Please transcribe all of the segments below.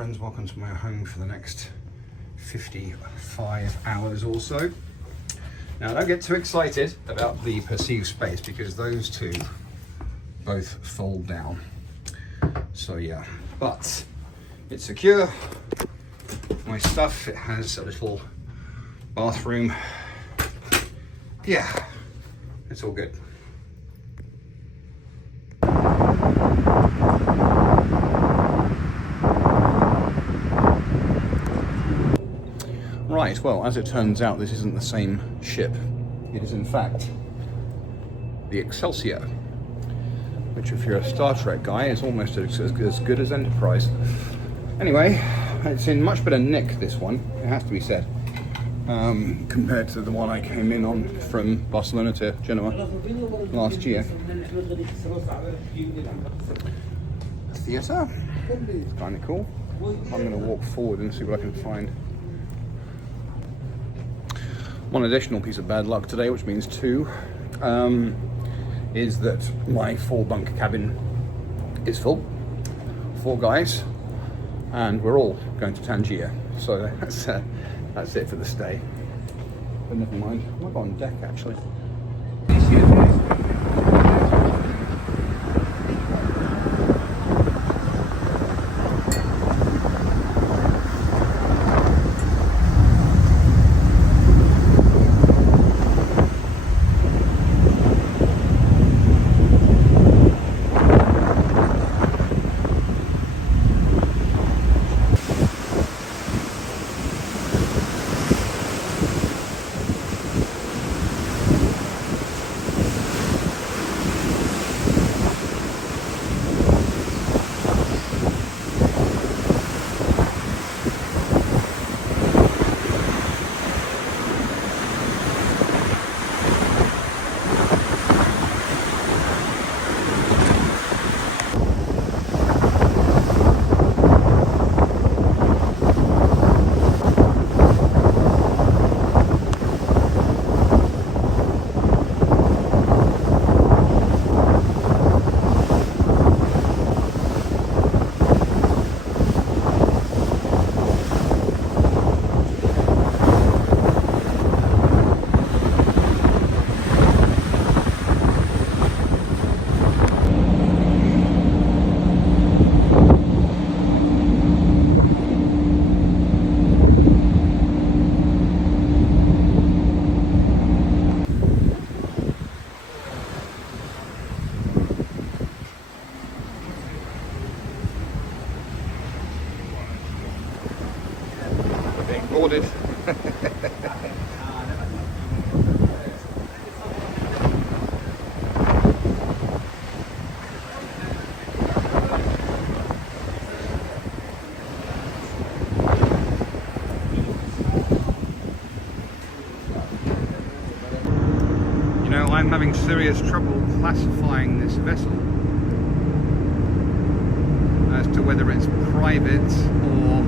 friends, welcome to my home for the next 55 hours or so. Now don't get too excited about the perceived space because those two both fold down. So yeah, but it's secure. My stuff, it has a little bathroom. Yeah, it's all good. Right, well, as it turns out, this isn't the same ship. It is, in fact, the Excelsior, which, if you're a Star Trek guy, is almost as good as Enterprise. Anyway, it's in much better nick, this one, it has to be said, compared to the one I came in on from Barcelona to Genoa last year. Theatre, it's kind of cool. I'm going to walk forward and see what I can find. One additional piece of bad luck today, which means two, is that my 4-bunk cabin is full, 4 guys, and we're all going to Tangier. So that's it for the stay. But never mind, I might go on deck actually. Boarded. You know, I'm having serious trouble classifying this vessel as to whether it's private or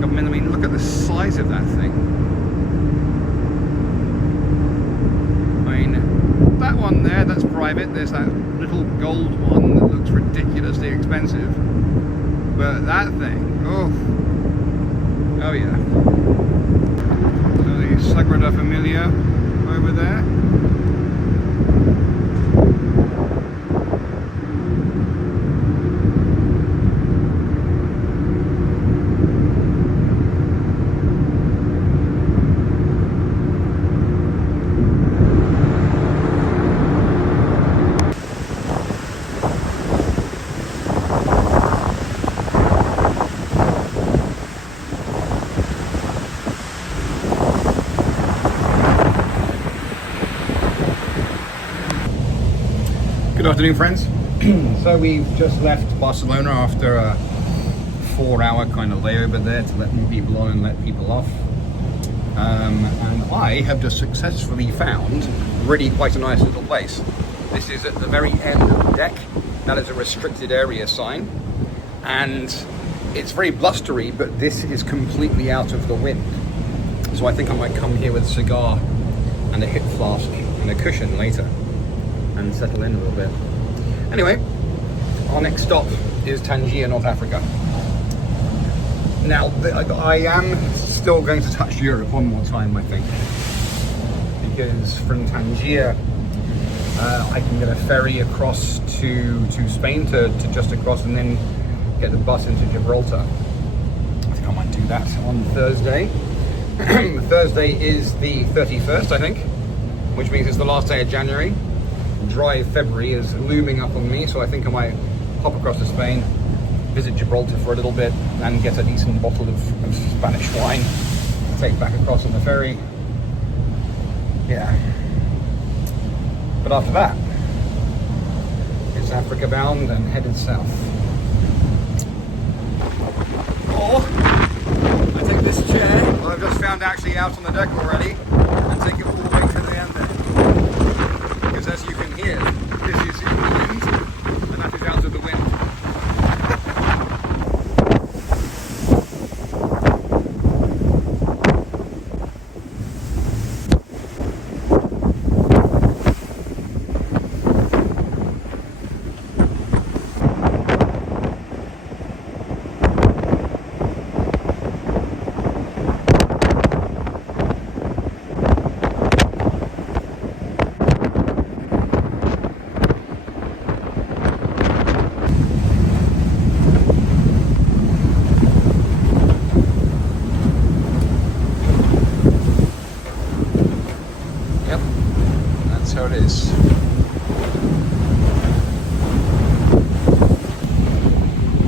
government. I mean, look at the size of that thing. I mean, that one there, that's private. There's that little gold one that looks ridiculously expensive. But that thing, oh yeah. So the Sagrada Familia over there. Good afternoon, friends. So we've just left Barcelona after a 4-hour kind of layover there to let more people on and let people off. And I have just successfully found really quite a nice little place. This is at the very end of the deck. That is a restricted area sign. And it's very blustery, but this is completely out of the wind. So I think I might come here with a cigar and a hip flask and a cushion later and settle in a little bit. Anyway, our next stop is Tangier, North Africa. Now, I am still going to touch Europe one more time, I think, because from Tangier, I can get a ferry across to Spain to just across, and then get the bus into Gibraltar. I think I might do that on Thursday. Thursday is the 31st, I think, which means it's the last day of January. Dry February is looming up on me, so I think I might hop across to Spain, visit Gibraltar for a little bit, and get a decent bottle of Spanish wine to take back across on the ferry. Yeah. But after that, it's Africa bound and headed south. Or I take this chair that I've just found actually out on the deck already and take it all the way to the end there. Because as you can hear, this is in the wind and that is out of the wind. How it is.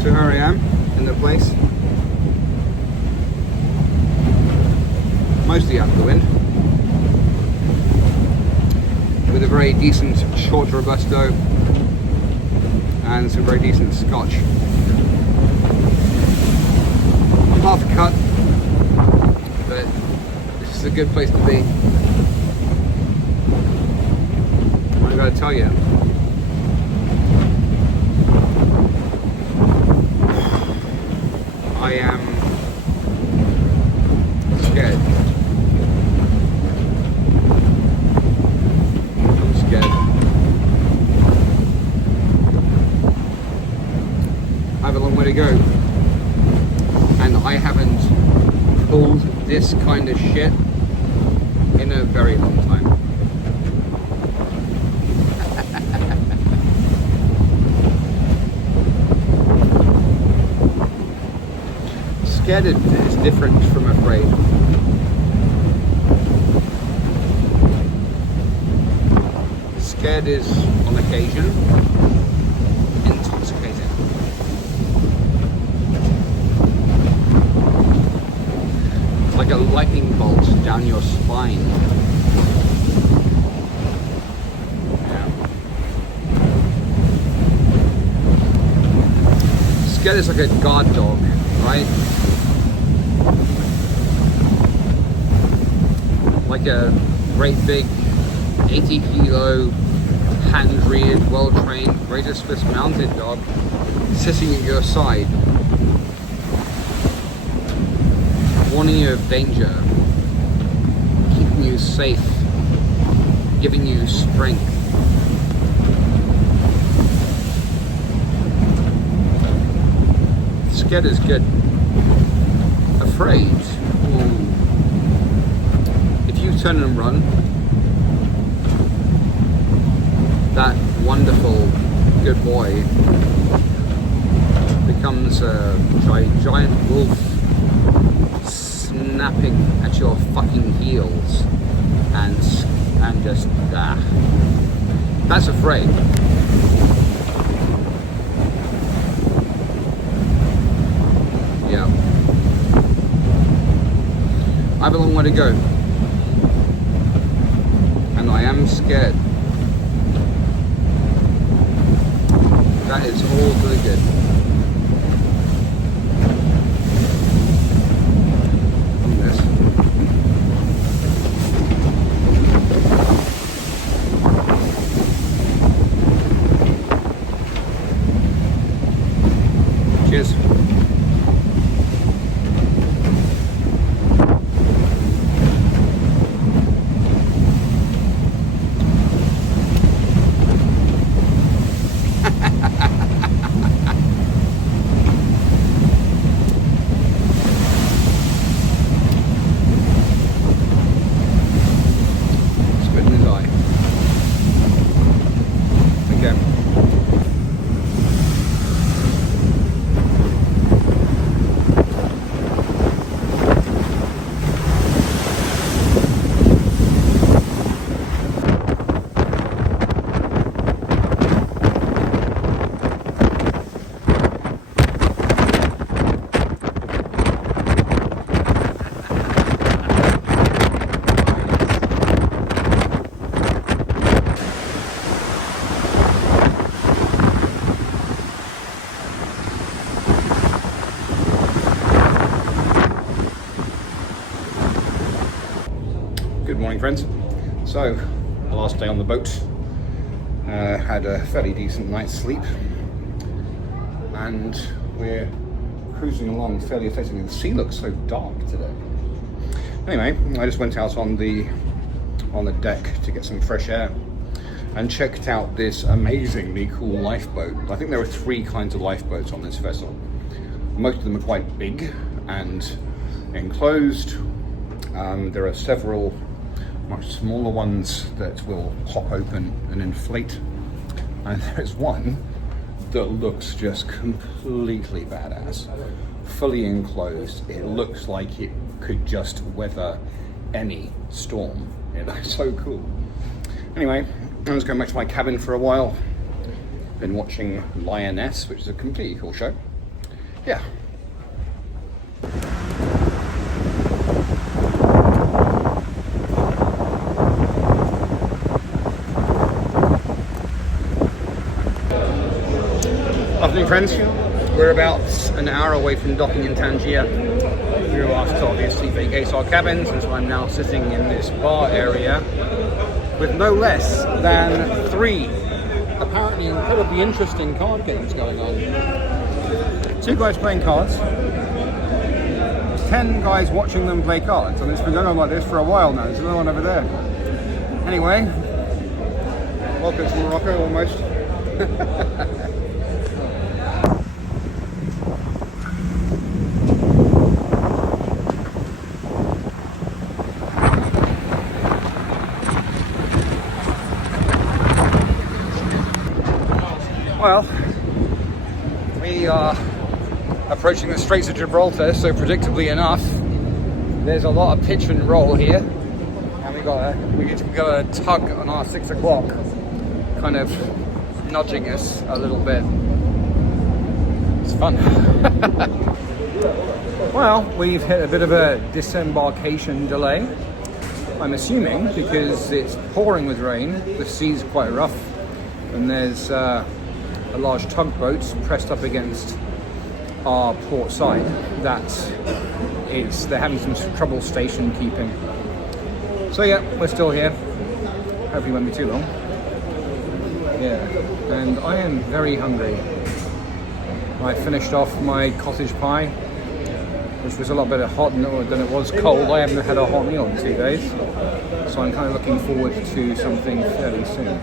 So here I am in the place, mostly out of the wind, with a very decent short robusto and some very decent scotch. I'm half cut, but this is a good place to be. I gotta tell you, I am scared. I'm scared. I have a long way to go, and I haven't pulled this kind of shit in a very long time. Scared is different from afraid. Scared is on occasion intoxicating. It's like a lightning bolt down your spine. Yeah. Scared is like a guard dog, right? Like a great big 80 kilo, hand-reared, well-trained, greater Swiss mounted dog sitting at your side, warning you of danger, keeping you safe, giving you strength. Scared is good. Afraid, ooh. If you turn and run, that wonderful good boy becomes a giant wolf snapping at your fucking heels and just that's afraid. Yeah. I have a long way to go, and I am scared. That is all really good. This. Cheers. morning, friends. So, the last day on the boat, had a fairly decent night's sleep, and we're cruising along fairly effectively. The sea looks so dark today. Anyway, I just went out on the deck to get some fresh air and checked out this amazingly cool lifeboat. I think there are 3 kinds of lifeboats on this vessel. Most of them are quite big and enclosed. There are several much smaller ones that will pop open and inflate, and there's one that looks just completely badass, fully enclosed. It looks like it could just weather any storm. It looks so cool. Anyway, I'm just going back to my cabin for a while. Been watching Lioness, which is a completely cool show. Yeah. Afternoon, friends. We're about an hour away from docking in Tangier. We were asked to obviously vacate our cabins, and so I'm now sitting in this bar area with no less than 3 apparently incredibly interesting card games going on. 2 guys playing cards, 10 guys watching them play cards, and it's been going on like this for a while now. There's another one over there. Anyway, welcome to Morocco almost. Well, we are approaching the Straits of Gibraltar, so predictably enough, there's a lot of pitch and roll here, and we got a tug on our 6 o'clock, kind of nudging us a little bit. It's fun. Well, we've hit a bit of a disembarkation delay, I'm assuming, because it's pouring with rain, the sea's quite rough, and there's a large tugboat pressed up against our port side they're having some trouble station keeping. So yeah, we're still here. Hopefully it won't be too long. Yeah, and I am very hungry. I finished off my cottage pie, which was a lot better hot than it was cold. I haven't had a hot meal in 2 days, so I'm kind of looking forward to something fairly soon.